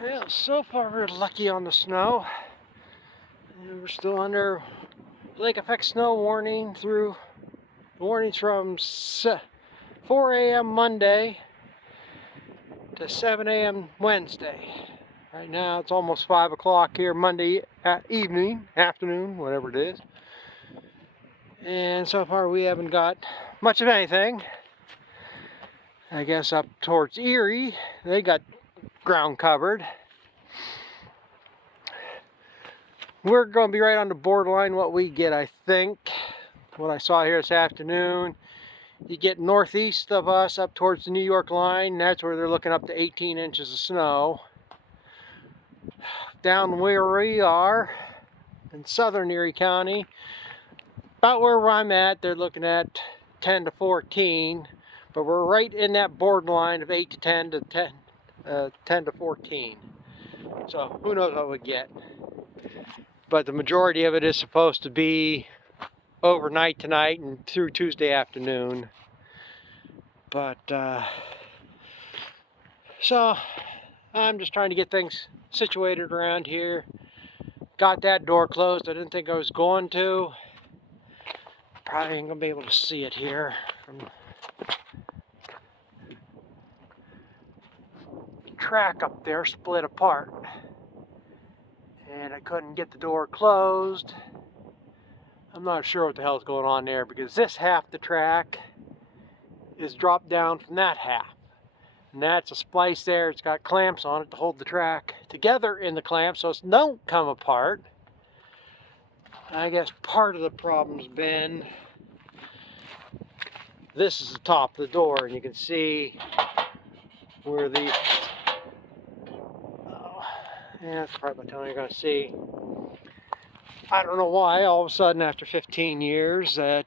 Well, so far we're lucky on the snow. And we're still under lake effect snow warning through warnings from 4 a.m. Monday to 7 a.m. Wednesday. Right now it's almost 5 o'clock here Monday afternoon, whatever it is. And so far we haven't got much of anything. I guess up towards Erie, they got ground covered. We're going to be right on the borderline what we get, I think. What I saw here this afternoon, you get northeast of us up towards the New York line. That's where they're looking up to 18 inches of snow. Down where we are in southern Erie County, about where I'm at, they're looking at 10 to 14. But we're right in that borderline of 8 to 10 to 10 to 14. So who knows what we get. But the majority of it is supposed to be overnight tonight and through Tuesday afternoon. But so I'm just trying to get things situated around here. Got that door closed. I didn't think I was going to. Probably ain't gonna be able to see it here from the track up there split apart. And I couldn't get the door closed. I'm not sure what the hell's going on there because this half the track is dropped down from that half. And that's a splice there. It's got clamps on it to hold the track together in the clamps so it don't come apart. I guess part of the problem's been this is the top of the door, and you can see where the yeah, that's probably what you're going to see. I don't know why all of a sudden after 15 years that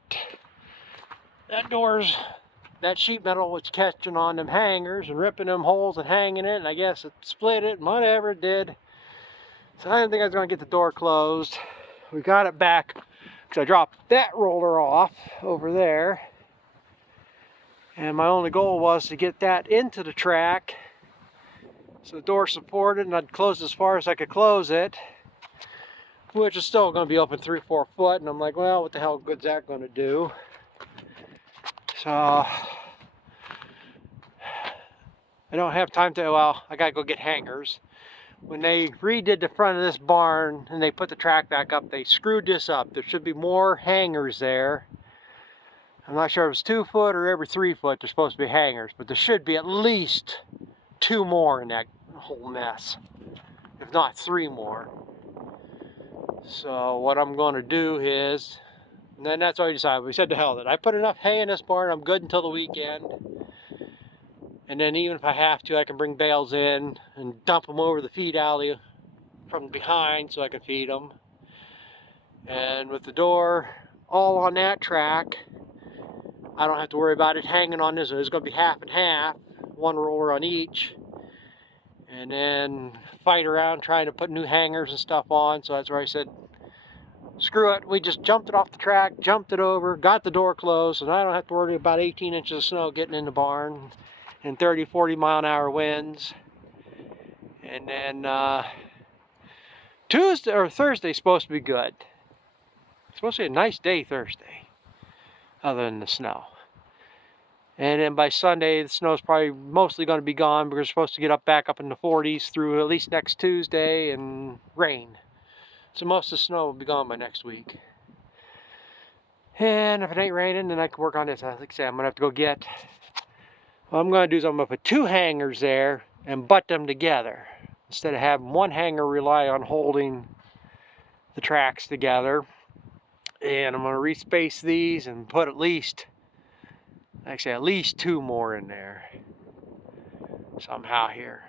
sheet metal was catching on them hangers and ripping them holes and hanging it, and I guess it split it and whatever it did. So I didn't think I was going to get the door closed. We got it back because I dropped that roller off over there. And my only goal was to get that into the track so the door supported, and I'd close as far as I could close it, which is still going to be open 3-4 foot. And I'm like, well, what the hell good's that going to do? So I don't have time to, well, I got to go get hangers. When they redid the front of this barn and they put the track back up, they screwed this up. There should be more hangers there. I'm not sure if it's 2 foot or every 3 foot there's supposed to be hangers, but there should be at least 2 more in that whole mess, if not 3 more. So what I'm going to do is, and then that's what we decided. We said to hell with it. I put enough hay in this barn, I'm good until the weekend. And then even if I have to, I can bring bales in and dump them over the feed alley from behind so I can feed them. And with the door all on that track, I don't have to worry about it hanging on this. It's going to be half and half, 1 roller on each. And then fight around trying to put new hangers and stuff on. So that's where I said, screw it. We just jumped it off the track, jumped it over, got the door closed, and I don't have to worry about 18 inches of snow getting in the barn and 30, 40 mile an hour winds. And then Tuesday or Thursday is supposed to be good. It's supposed to be a nice day Thursday, other than the snow. And then by Sunday, the snow's probably mostly going to be gone because we're supposed to get back up in the 40s through at least next Tuesday and rain. So most of the snow will be gone by next week. And if it ain't raining, then I can work on this. Like I said, I'm going to have to go get, what I'm going to do is I'm going to put 2 hangers there and butt them together. Instead of having 1 hanger rely on holding the tracks together. And I'm going to respace these and put at least 2 more in there somehow here.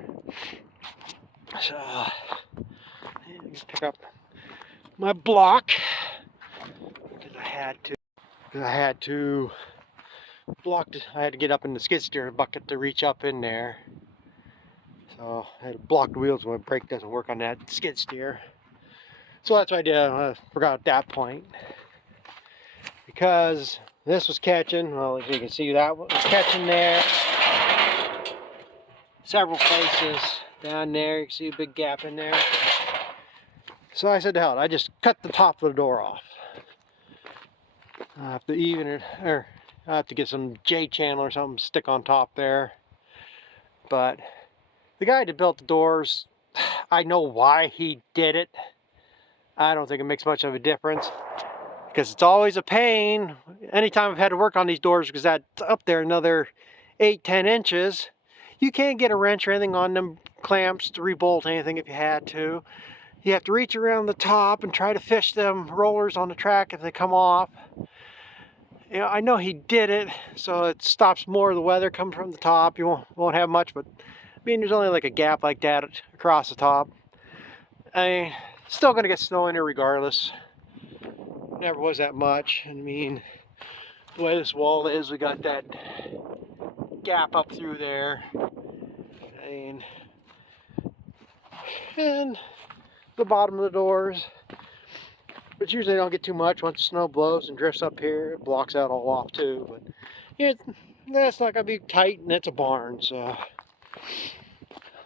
So let me pick up my block because I had to block it. I had to get up in the skid steer bucket to reach up in there. So I had to block the wheels when my brake doesn't work on that skid steer. So that's what I did. I forgot at that point because this was catching. Well, as you can see, that was catching there. Several places down there. You can see a big gap in there. So I said to hell, I just cut the top of the door off. I have to even it, or I have to get some J-channel or something to stick on top there. But the guy that built the doors, I know why he did it. I don't think it makes much of a difference, because it's always a pain anytime I've had to work on these doors, because that's up there another 8-10 inches. You can't get a wrench or anything on them clamps to rebolt anything if you had to. You have to reach around the top and try to fish them rollers on the track if they come off. You know, I know he did it so it stops more of the weather coming from the top. You won't have much, but I mean, there's only like a gap like that across the top. I mean, still gonna get snow in here regardless. Never was that much. I mean, the way this wall is, we got that gap up through there. I mean, and the bottom of the doors, but usually they don't get too much. Once the snow blows and drifts up here, it blocks that all off too. But yeah, that's not gonna be tight, and it's a barn, so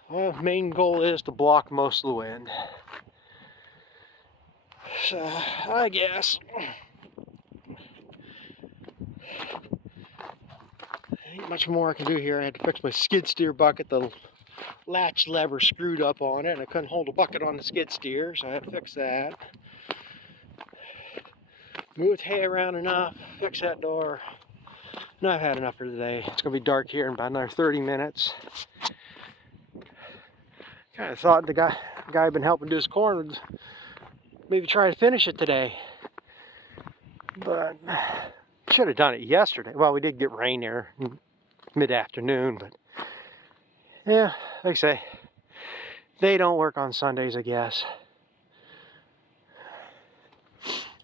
well, main goal is to block most of the wind. So I guess ain't much more I can do here. I had to fix my skid steer bucket. The latch lever screwed up on it, and I couldn't hold a bucket on the skid steer, so I had to fix that. Moved hay around enough, fix that door. Now I've had enough for today. It's gonna be dark here in about another 30 minutes. Kind of thought the guy I've been helping do his corn would maybe try to finish it today, but should have done it yesterday. Well, we did get rain there mid-afternoon, but yeah, like I say, they don't work on Sundays, I guess.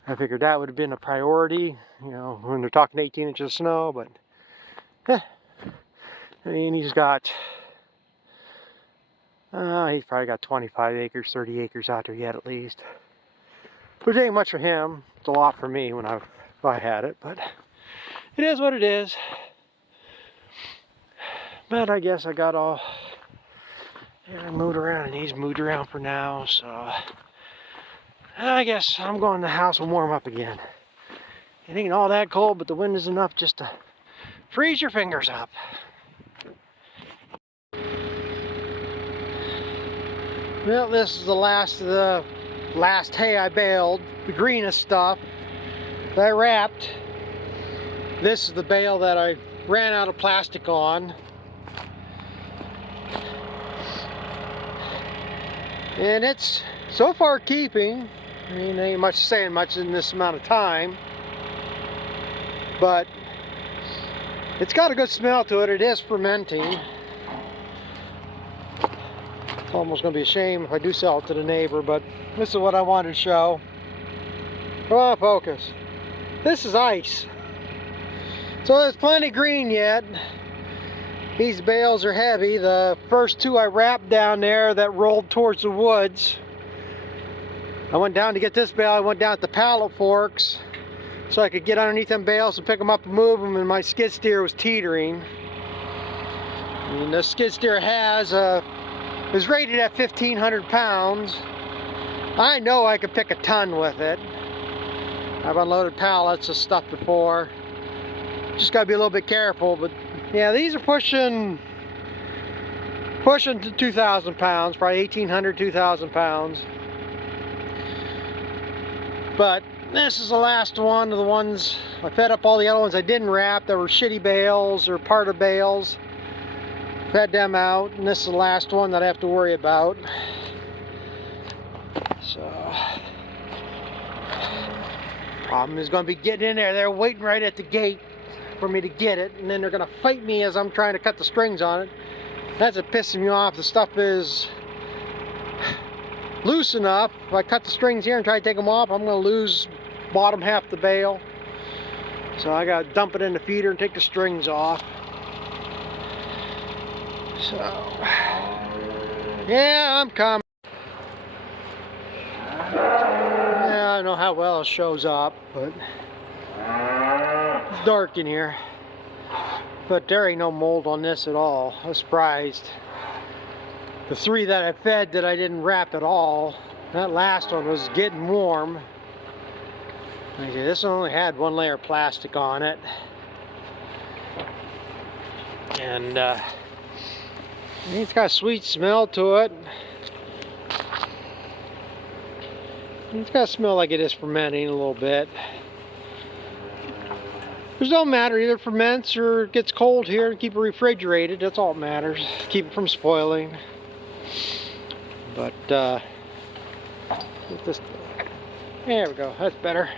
I figured that would have been a priority, you know, when they're talking 18 inches of snow, but I mean, he's probably got 25 acres, 30 acres out there yet at least. Which ain't much for him. It's a lot for me if I had it, but it is what it is. But I guess I got all moved around, and he's moved around for now, so I guess I'm going to the house and warm up again. It ain't all that cold, but the wind is enough just to freeze your fingers up. Well, this is the last of the hay I baled, the greenest stuff that I wrapped. This is the bale that I ran out of plastic on. And it's so far keeping. I mean, ain't much saying much in this amount of time, but it's got a good smell to it. It is fermenting. It's almost going to be a shame if I do sell it to the neighbor, but this is what I wanted to show. Come on, focus. This is ice. So there's plenty green yet. These bales are heavy. The first two I wrapped down there that rolled towards the woods. I went down to get this bale. I went down at the pallet forks so I could get underneath them bales and pick them up and move them, and my skid steer was teetering. And the skid steer is rated at 1,500 pounds. I know I could pick a ton with it. I've unloaded pallets of stuff before. Just gotta be a little bit careful, but yeah, these are pushing to 2,000 pounds, probably 1,800, 2,000 pounds. But this is the last one of the ones. I fed up all the other ones I didn't wrap that were shitty bales or part of bales. Fed them out, and this is the last one that I have to worry about. So, problem is going to be getting in there. They're waiting right at the gate for me to get it, and then they're going to fight me as I'm trying to cut the strings on it. That's what pissing me off. The stuff is loose enough. If I cut the strings here and try to take them off, I'm going to lose bottom half the bale. So I got to dump it in the feeder and take the strings off. So, yeah, I'm coming. Yeah, I don't know how well it shows up, but it's dark in here. But there ain't no mold on this at all. I was surprised. the 3 that I fed that I didn't wrap at all. That last one was getting warm. Okay, this one only had 1 layer of plastic on it. And it's got a sweet smell to it. It's got to smell like it is fermenting a little bit. It don't matter, either ferments or it gets cold here and keep it refrigerated. That's all that matters. Keep it from spoiling. But there we go. That's better.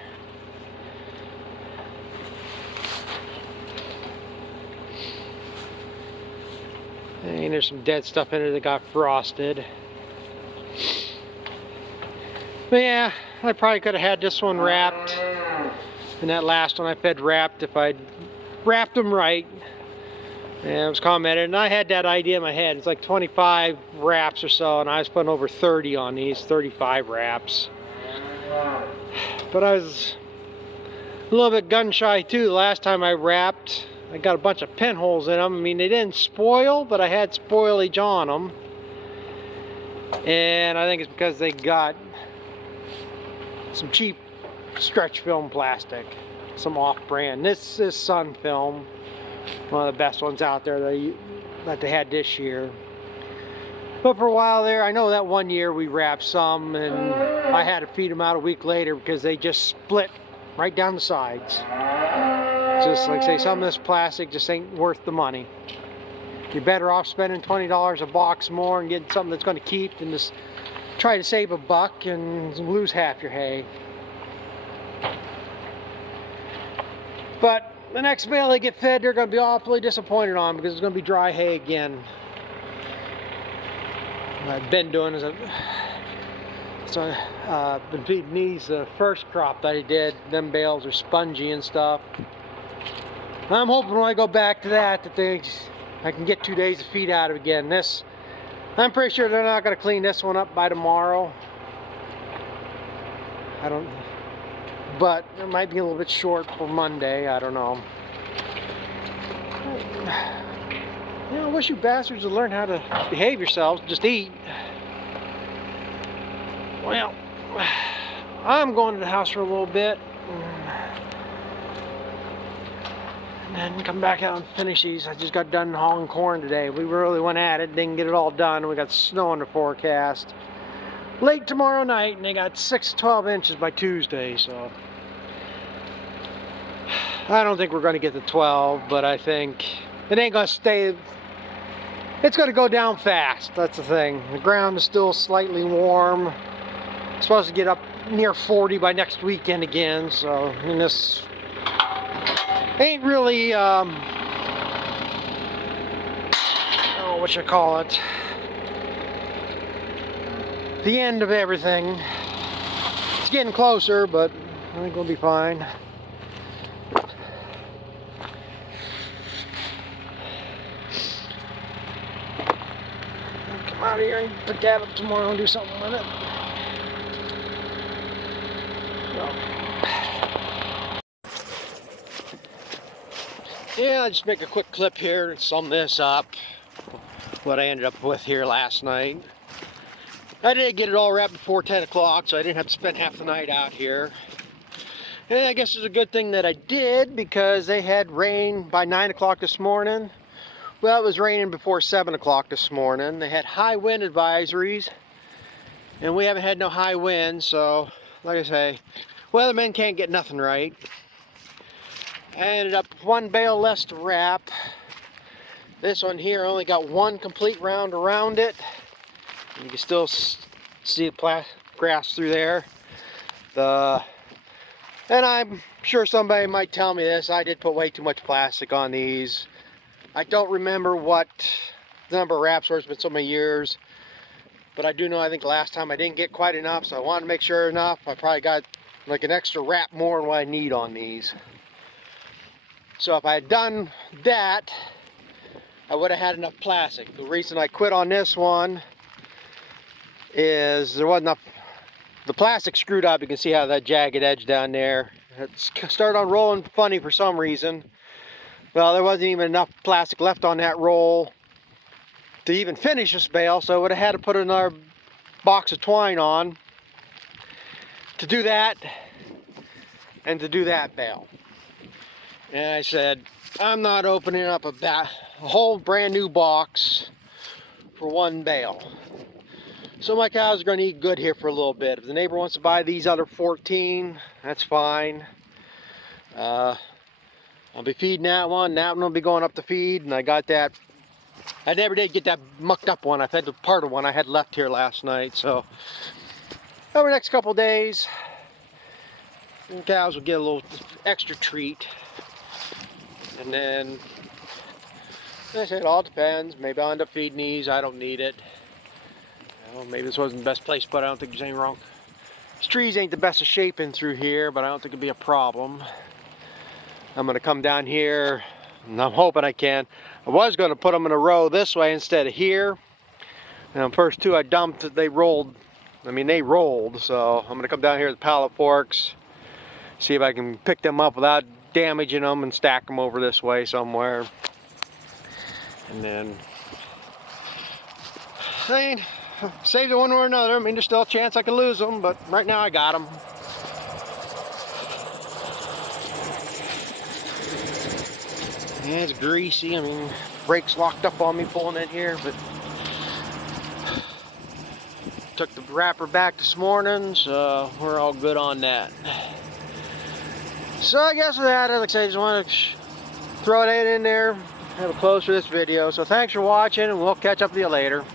And there's some dead stuff in it that got frosted. But yeah, I probably could have had this one wrapped. And that last one I fed wrapped if I'd wrapped them right. And it was commented, and I had that idea in my head. It's like 25 wraps or so, and I was putting over 30 on these, 35 wraps. But I was a little bit gun shy too. The last time I wrapped, I got a bunch of pinholes in them. I mean, they didn't spoil, but I had spoilage on them. And I think it's because they got some cheap stretch film plastic, some off-brand. This is Sun Film, one of the best ones out there that they had this year. But for a while there, I know that one year we wrapped some, and I had to feed them out a week later because they just split right down the sides. Just like I say, some of this plastic just ain't worth the money. You're better off spending $20 a box more and getting something that's going to keep than just try to save a buck and lose half your hay. But the next bale they get fed, they're going to be awfully disappointed on because it's going to be dry hay again. What I've been doing is I've been feeding these the first crop that I did. Them bales are spongy and stuff. I'm hoping when I go back to that I can get 2 days of feed out of it again. This, I'm pretty sure they're not going to clean this one up by tomorrow. But it might be a little bit short for Monday. I don't know. You know, I wish you bastards would learn how to behave yourselves, just eat. Well, I'm going to the house for a little bit. And then come back out and finish these. I just got done hauling corn today. We really went at it, didn't get it all done. We got snow in the forecast. Late tomorrow night, and they got 6 to 12 inches by Tuesday, so I don't think we're going to get to 12, but I think it ain't going to stay. It's going to go down fast. That's the thing. The ground is still slightly warm. It's supposed to get up near 40 by next weekend again, so and this ain't really what you call it, the end of everything. It's getting closer, but I think we'll be fine. Come out here and pick that up tomorrow and do something with it. Yeah, I'll just make a quick clip here and sum this up. What I ended up with here last night. I did get it all wrapped before 10 o'clock, so I didn't have to spend half the night out here. And I guess it's a good thing that I did, because they had rain by 9 o'clock this morning. Well, it was raining before 7 o'clock this morning. They had high wind advisories, and we haven't had no high wind, so like I say, weathermen can't get nothing right. I ended up with 1 bale less to wrap. This one here only got 1 complete round around it. You can still see the grass through there. And I'm sure somebody might tell me this, I did put way too much plastic on these. I don't remember what the number of wraps were. It's been so many years. But I do know, I think last time I didn't get quite enough, so I wanted to make sure enough. I probably got like an extra wrap more than what I need on these. So if I had done that, I would have had enough plastic. The reason I quit on this one is there wasn't enough. The plastic screwed up. You can see how that jagged edge down there. It started on rolling funny for some reason. Well, there wasn't even enough plastic left on that roll to even finish this bale, so I would have had to put another box of twine on to do that and to do that bale. And I said, I'm not opening up a whole brand new box for one bale. So my cows are going to eat good here for a little bit. If the neighbor wants to buy these other 14, that's fine. I'll be feeding that one. That one will be going up to feed, and I got that. I never did get that mucked up one. I fed the part of one I had left here last night. So over the next couple days, the cows will get a little extra treat. And then, like I said, it all depends. Maybe I'll end up feeding these. I don't need it. Well, maybe this wasn't the best place, but I don't think there's anything wrong. These trees ain't the best of shape in through here, but I don't think it'll be a problem. I'm going to come down here, and I'm hoping I can. I was going to put them in a row this way instead of here. And the first two I dumped, they rolled. I mean, they rolled, so I'm going to come down here with pallet forks, see if I can pick them up without damaging them and stack them over this way somewhere. And then, I mean, save it one way or another. I mean, there's still a chance I could lose them, but right now I got them. Yeah, it's greasy. I mean, brakes locked up on me pulling in here, but took the wrapper back this morning, so we're all good on that. So I guess with that, like I said, I just want to throw that in there, have a close for this video. So thanks for watching, and we'll catch up with you later.